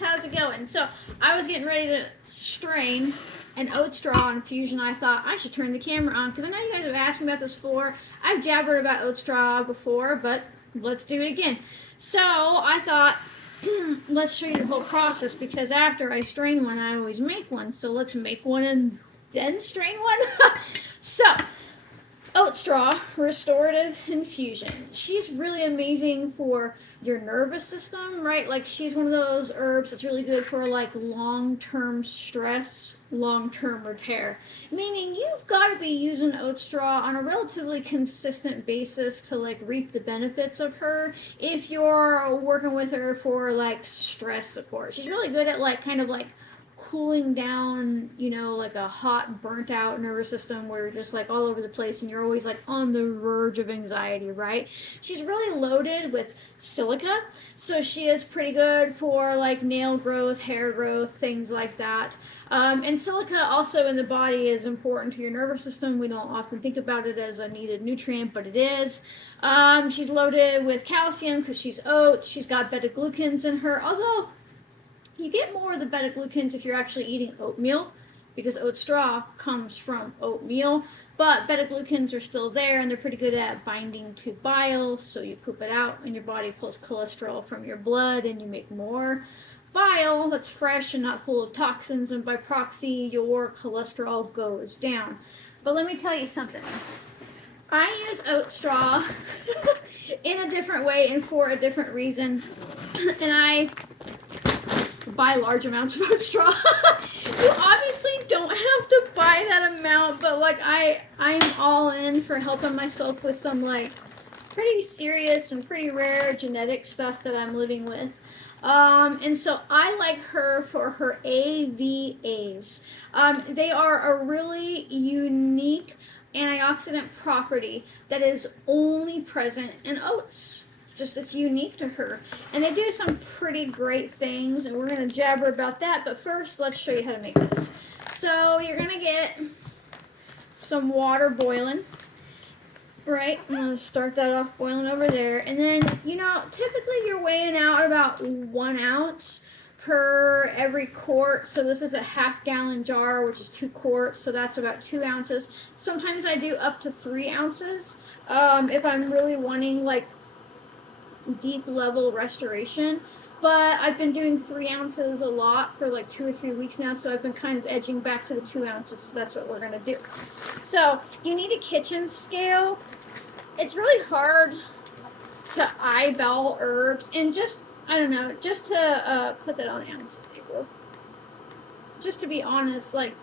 how's it going? So I was getting ready to strain an oat straw infusion. I thought I should turn the camera on because I know you guys have asked me about this before. I've jabbered about oat straw before, but let's do it again. So I thought, let's show you the whole process because after I strain one, I always make one. So let's make one and then strain one. So, Oat Straw, Restorative Infusion. She's really amazing for your nervous system, right? Like she's one of those herbs that's really good for like long-term stress, long-term repair. Meaning you've got to be using oat straw on a relatively consistent basis to like reap the benefits of her if you're working with her for like stress support. She's really good at like kind of like cooling down, you know, like a hot, burnt out nervous system where you're just like all over the place and you're always like on the verge of anxiety, right? She's really loaded with silica, so she is pretty good for like nail growth, hair growth, things like that. And silica also in the body is important to your nervous system. We don't often think about it as a needed nutrient, but it is. She's loaded with calcium because she's oats. She's got beta-glucans in her, although you get more of the beta-glucans if you're actually eating oatmeal because oat straw comes from oatmeal, but beta-glucans are still there and they're pretty good at binding to bile, so you poop it out and your body pulls cholesterol from your blood and you make more bile that's fresh and not full of toxins, and by proxy your cholesterol goes down. But let me tell you something. I use oat straw in a different way and for a different reason, and I buy large amounts of oat straw. You obviously don't have to buy that amount, but like I'm all in for helping myself with some like pretty serious and pretty rare genetic stuff that I'm living with. And so I like her for her AVAs. They are a really unique antioxidant property that is only present in oats. Just it's unique to her, and they do some pretty great things, and we're going to jabber about that. But first, let's show you how to make this. So you're going to get some water boiling, right? I'm going to start that off boiling over there, and then, you know, typically you're weighing out about 1 ounce per every quart. So this is a half-gallon jar, which is 2 quarts, so that's about 2 ounces. Sometimes I do up to 3 ounces if I'm really wanting like deep level restoration, but I've been doing 3 ounces a lot for like 2 or 3 weeks now, so I've been kind of edging back to the 2 ounces, so that's what we're going to do. So you need a kitchen scale. It's really hard to eyeball herbs, and just, I don't know, just to put that on ounces table. Just to be honest, like,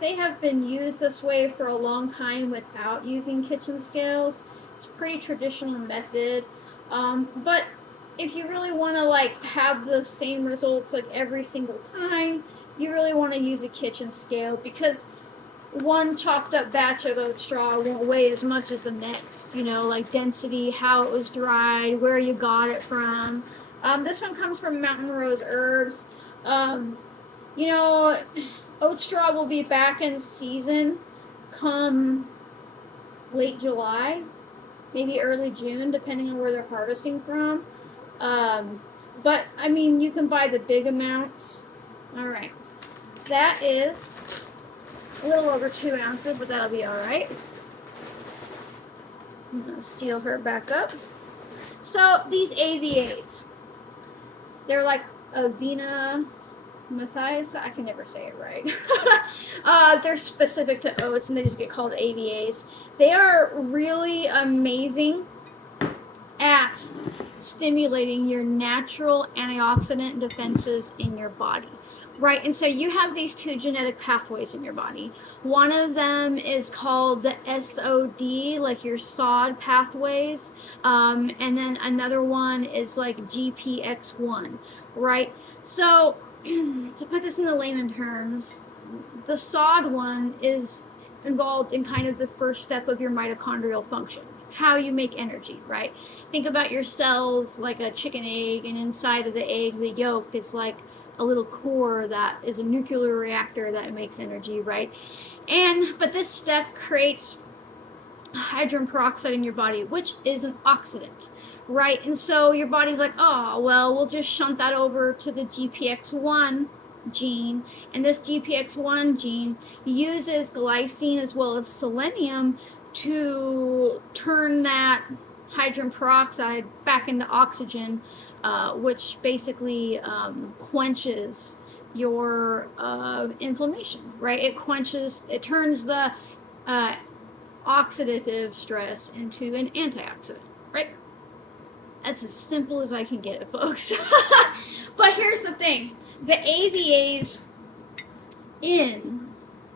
they have been used this way for a long time without using kitchen scales. It's a pretty traditional method, but if you really want to like have the same results like every single time, you really want to use a kitchen scale because one chopped up batch of oat straw won't weigh as much as the next, you know, like density, how it was dried, where you got it from. This one comes from Mountain Rose Herbs. You know, oat straw will be back in season come late July, maybe early June, depending on where they're harvesting from. But, I mean, you can buy the big amounts. All right. That is a little over 2 ounces, but that'll be all right. I'm going to seal her back up. So, these AVAs, they're like Avena Matthias, I can never say it right. They're specific to oats and they just get called AVAs. They are really amazing at stimulating your natural antioxidant defenses in your body, right? And so you have these 2 genetic pathways in your body. One of them is called the SOD, like your SOD pathways, and then another one is like GPX1, right? So to put this in the layman terms, the SOD one is involved in kind of the first step of your mitochondrial function, how you make energy, right? Think about your cells like a chicken egg, and inside of the egg, the yolk is like a little core that is a nuclear reactor that makes energy, right? But this step creates hydrogen peroxide in your body, which is an oxidant, right? And so your body's like, oh, well, we'll just shunt that over to the GPX1 gene. And this GPX1 gene uses glycine as well as selenium to turn that hydrogen peroxide back into oxygen, which basically quenches your inflammation, right? It turns the oxidative stress into an antioxidant, right? That's as simple as I can get it, folks. But here's the thing. The AVAs in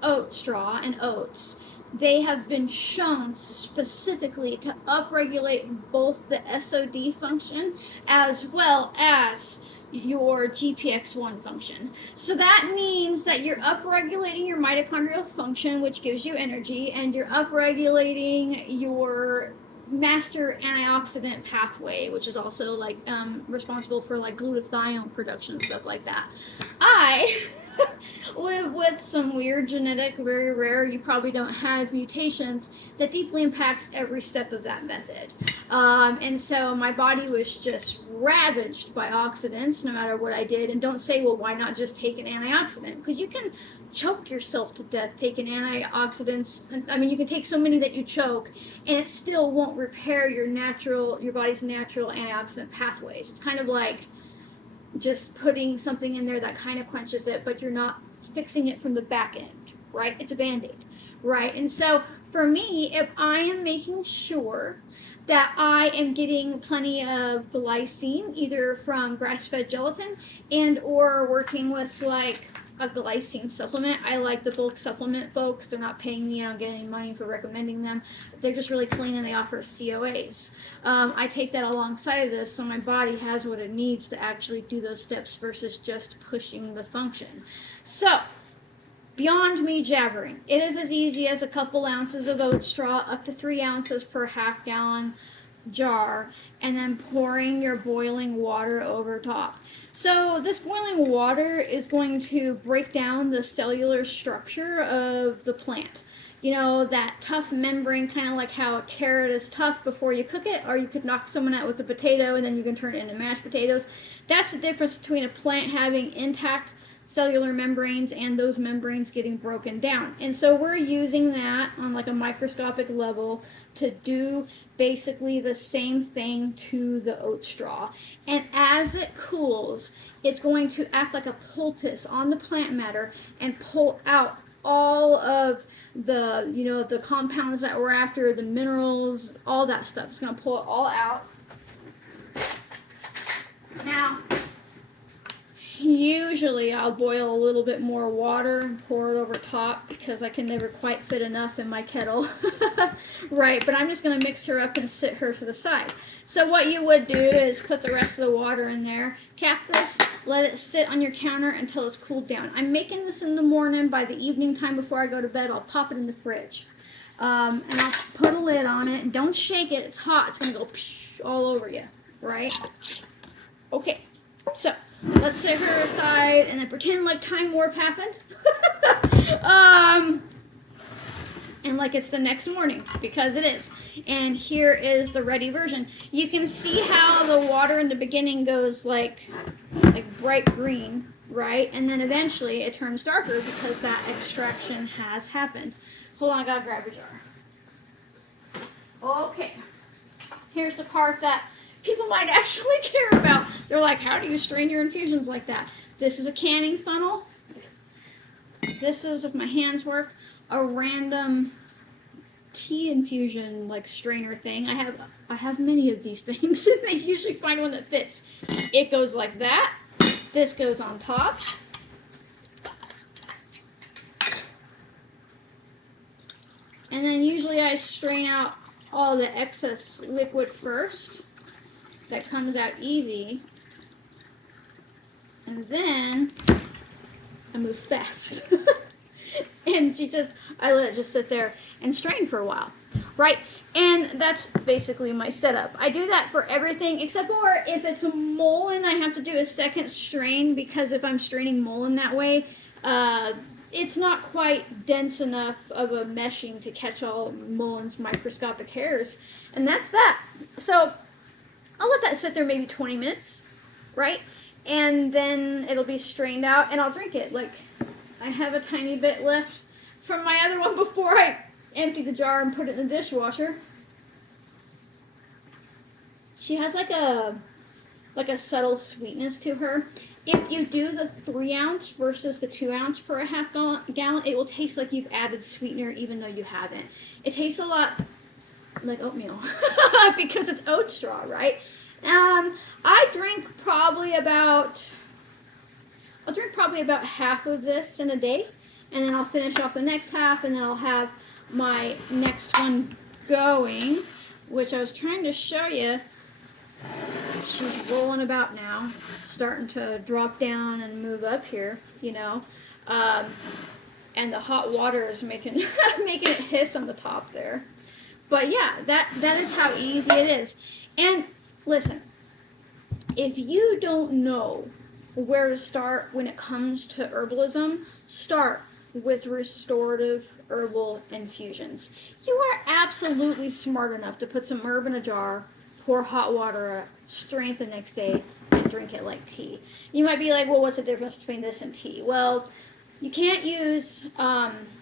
oat straw and oats, they have been shown specifically to upregulate both the SOD function as well as your GPX1 function. So that means that you're upregulating your mitochondrial function, which gives you energy, and you're upregulating your master antioxidant pathway, which is also like responsible for like glutathione production and stuff like that. I live with some weird genetic, very rare, you probably don't have mutations that deeply impacts every step of that method. And so my body was just ravaged by oxidants no matter what I did. And don't say, well, why not just take an antioxidant? Because you can choke yourself to death taking antioxidants. I mean, you can take so many that you choke and it still won't repair your body's natural antioxidant pathways. It's kind of like just putting something in there that kind of quenches it, but you're not fixing it from the back end, right? It's a Band-Aid, right? And so for me, if I am making sure that I am getting plenty of glycine, either from grass-fed gelatin and or working with like a glycine supplement. I like the bulk supplement folks. They're not paying me. I don't get any money for recommending them. They're just really clean and they offer COAs. I take that alongside of this so my body has what it needs to actually do those steps versus just pushing the function. So, beyond me jabbering, it is as easy as a couple ounces of oat straw, up to 3 ounces per half-gallon jar, and then pouring your boiling water over top. So this boiling water is going to break down the cellular structure of the plant. You know, that tough membrane, kind of like how a carrot is tough before you cook it, or you could knock someone out with a potato and then you can turn it into mashed potatoes. That's the difference between a plant having intact cellular membranes and those membranes getting broken down. And so we're using that on like a microscopic level to do basically the same thing to the oat straw. And as it cools, it's going to act like a poultice on the plant matter and pull out all of the, you know, the compounds that we're after, the minerals, all that stuff. It's going to pull it all out. Now, usually I'll boil a little bit more water and pour it over top because I can never quite fit enough in my kettle. Right, but I'm just going to mix her up and sit her to the side. So what you would do is put the rest of the water in there, cap this, let it sit on your counter until it's cooled down. I'm making this in the morning. By the evening time before I go to bed, I'll pop it in the fridge. And I'll put a lid on it, and don't shake it. It's hot. It's going to go all over you, right? Okay, so let's set her aside and then pretend like time warp happened. And like it's the next morning, because it is. And here is the ready version. You can see how the water in the beginning goes like bright green, right? And then eventually it turns darker because that extraction has happened. Hold on, I gotta grab a jar. Okay, here's the part that people might actually care about. They're like, how do you strain your infusions like that? This is a canning funnel. This is, if my hands work, a random tea infusion like strainer thing. I have many of these things, and they usually find one that fits. It goes like that. This goes on top. And then usually I strain out all the excess liquid first. That comes out easy. And then I move fast. And I let it just sit there and strain for a while, right? And that's basically my setup. I do that for everything except for if it's a mullein, I have to do a second strain, because if I'm straining mullein that way, it's not quite dense enough of a meshing to catch all mullein's microscopic hairs. And that's that. So I'll let that sit there maybe 20 minutes, right? And then it'll be strained out and I'll drink it. Like, I have a tiny bit left from my other one before I empty the jar and put it in the dishwasher. She has like a subtle sweetness to her. If you do the 3 ounce versus the 2 ounce per a half gallon, it will taste like you've added sweetener even though you haven't. It tastes a lot like oatmeal because it's oat straw, right? I drink probably about half of this in a day, and then I'll finish off the next half, and then I'll have my next one going, which I was trying to show you. She's rolling about now, starting to drop down and move up here, you know, and the hot water is making it hiss on the top there. But yeah, that is how easy it is. And listen, if you don't know where to start when it comes to herbalism, start with restorative herbal infusions. You are absolutely smart enough to put some herb in a jar, pour hot water, strain it the next day, and drink it like tea. You might be like, well, what's the difference between this and tea? Well, you can't use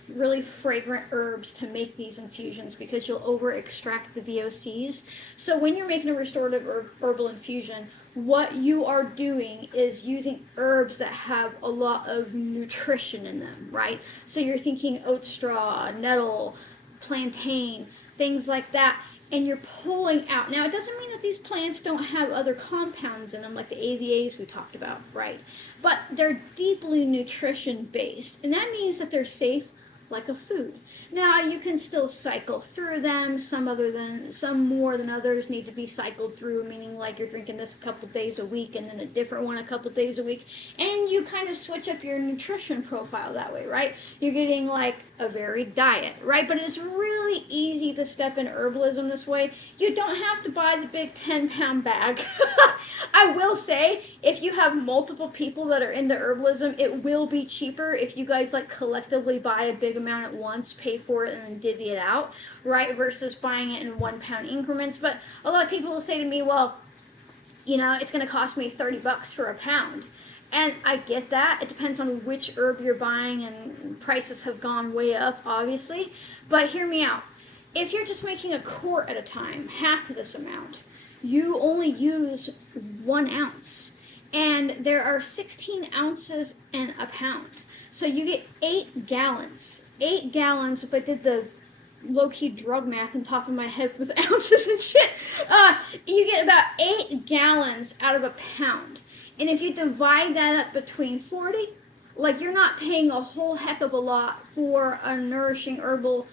really fragrant herbs to make these infusions because you'll over extract the VOCs. So when you're making a restorative herbal infusion, what you are doing is using herbs that have a lot of nutrition in them, right? So you're thinking oat straw, nettle, plantain, things like that. And you're pulling out. Now, it doesn't mean that these plants don't have other compounds in them, like the AVAs we talked about, right? But they're deeply nutrition-based, and that means that they're safe like a food. Now, you can still cycle through them. Some more than others need to be cycled through, meaning like you're drinking this a couple days a week and then a different one a couple days a week, and you kind of switch up your nutrition profile that way, right? You're getting like a varied diet, right? But it's really easy to step in herbalism this way. You don't have to buy the big 10-pound bag. I will say, if you have multiple people that are into herbalism, it will be cheaper if you guys like collectively buy a big amount at once, pay for it, and then divvy it out, right? Versus buying it in 1 pound increments. But a lot of people will say to me, well, you know, it's going to cost me $30 for a pound. And I get that. It depends on which herb you're buying, and prices have gone way up, obviously. But hear me out. If you're just making a quart at a time, half of this amount, you only use 1 ounce. And there are 16 ounces in a pound. So you get 8 gallons. 8 gallons, if I did the low-key drug math on top of my head with ounces and shit, you get about 8 gallons out of a pound. And if you divide that up between 40, like, you're not paying a whole heck of a lot for a nourishing herbal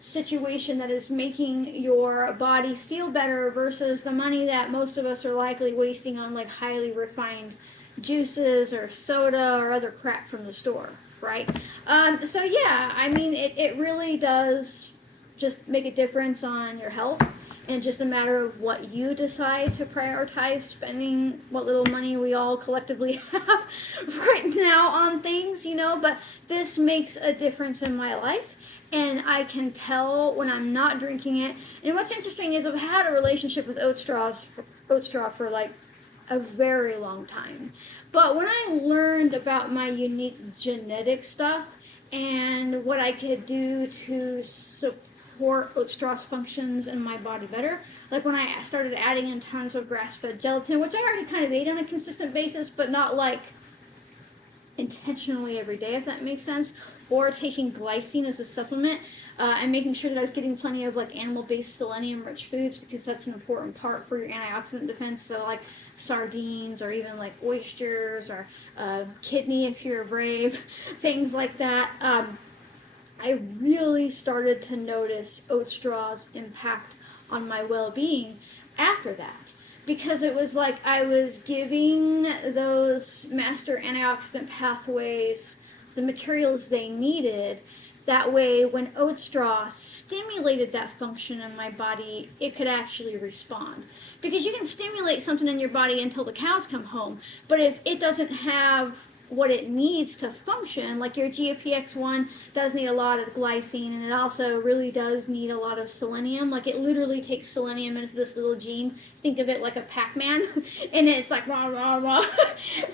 situation that is making your body feel better versus the money that most of us are likely wasting on like highly refined juices or soda or other crap from the store, right? So yeah, I mean, it really does just make a difference on your health. And just a matter of what you decide to prioritize spending, what little money we all collectively have right now on things, you know. But this makes a difference in my life, and I can tell when I'm not drinking it. And what's interesting is I've had a relationship with oat straw for like a very long time. But when I learned about my unique genetic stuff and what I could do to support oat straw's functions in my body better. Like when I started adding in tons of grass-fed gelatin, which I already kind of ate on a consistent basis, but not like intentionally every day, if that makes sense. Or taking glycine as a supplement, and making sure that I was getting plenty of like animal-based selenium-rich foods, because that's an important part for your antioxidant defense. So like sardines, or even like oysters, or kidney if you're brave, things like that. I really started to notice oat straw's impact on my well-being after that, because it was like I was giving those master antioxidant pathways the materials they needed. That way, when oat straw stimulated that function in my body, it could actually respond. Because you can stimulate something in your body until the cows come home, but if it doesn't have what it needs to function. Like your GPX1 does need a lot of glycine, and it also really does need a lot of selenium. Like it literally takes selenium into this little gene. Think of it like a Pac-Man, and it's like rah rah rah,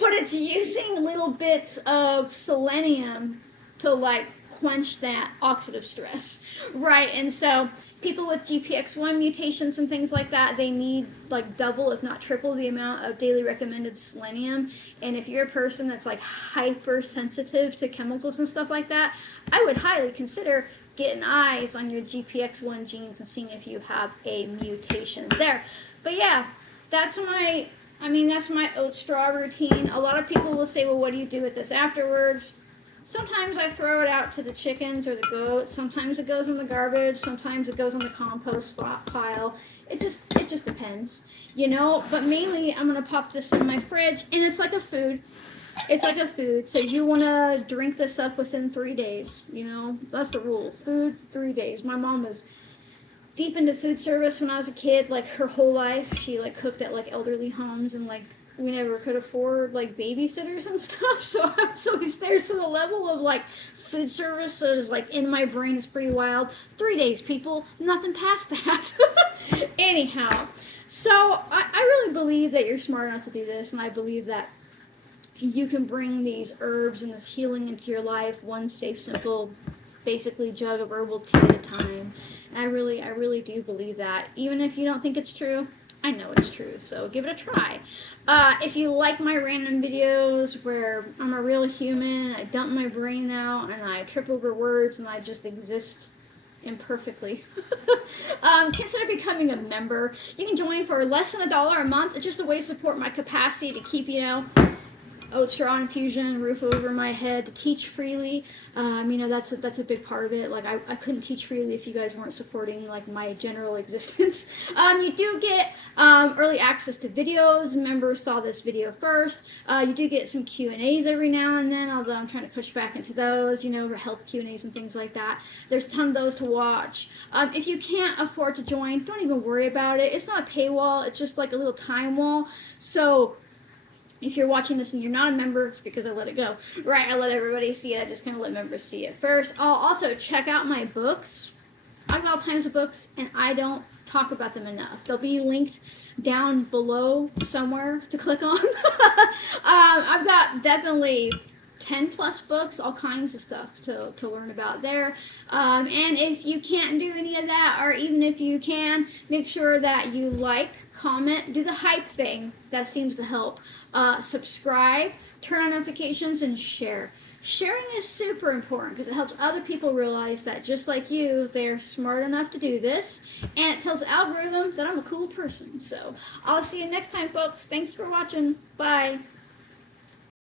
but it's using little bits of selenium to like quench that oxidative stress, right? And so people with GPX1 mutations and things like that, they need like double, if not triple, the amount of daily recommended selenium. And if you're a person that's like hypersensitive to chemicals and stuff like that, I would highly consider getting eyes on your GPX1 genes and seeing if you have a mutation there. But yeah, that's my oat straw routine. A lot of people will say, well, what do you do with this afterwards? Sometimes I throw it out to the chickens or the goats. Sometimes it goes in the garbage. Sometimes it goes on the compost pile. It just depends, you know. But mainly, I'm gonna pop this in my fridge, and it's like a food. It's like a food. So you wanna drink this up within 3 days. You know, that's the rule. Food 3 days. My mom was deep into food service when I was a kid. Like her whole life, she like cooked at like elderly homes, and like we never could afford like babysitters and stuff, so I was always there. So the level of like food service is like in my brain is pretty wild. 3 days, people, nothing past that. Anyhow, so I really believe that you're smart enough to do this, and I believe that you can bring these herbs and this healing into your life, one safe, simple, basically jug of herbal tea at a time. And I really do believe that, even if you don't think it's true. I know it's true, so give it a try. If you like my random videos where I'm a real human, I dump my brain out, and I trip over words, and I just exist imperfectly, consider becoming a member. You can join for less than $1 a month. It's just a way to support my capacity to keep, you know, Oat Straw infusion, roof over my head, to teach freely. You know, that's a big part of it. Like I couldn't teach freely if you guys weren't supporting like my general existence. You do get early access to videos. Members saw this video first. You do get some Q&As every now and then, although I'm trying to push back into those, you know, for health Q&As and things like that. There's a ton of those to watch. If you can't afford to join, don't even worry about it. It's not a paywall. It's just like a little time wall. So if you're watching this and you're not a member, it's because I let it go. Right, I let everybody see it. I just kind of let members see it first. I'll also check out my books. I've got all kinds of books, and I don't talk about them enough. They'll be linked down below somewhere to click on. I've got definitely 10 plus books, all kinds of stuff to learn about there. And if you can't do any of that, or even if you can, make sure that you like, comment, do the hype thing. That seems to help. Subscribe, turn on notifications, and share. Sharing is super important because it helps other people realize that just like you, they're smart enough to do this, and it tells the algorithm that I'm a cool person. So I'll see you next time, folks. Thanks for watching. Bye.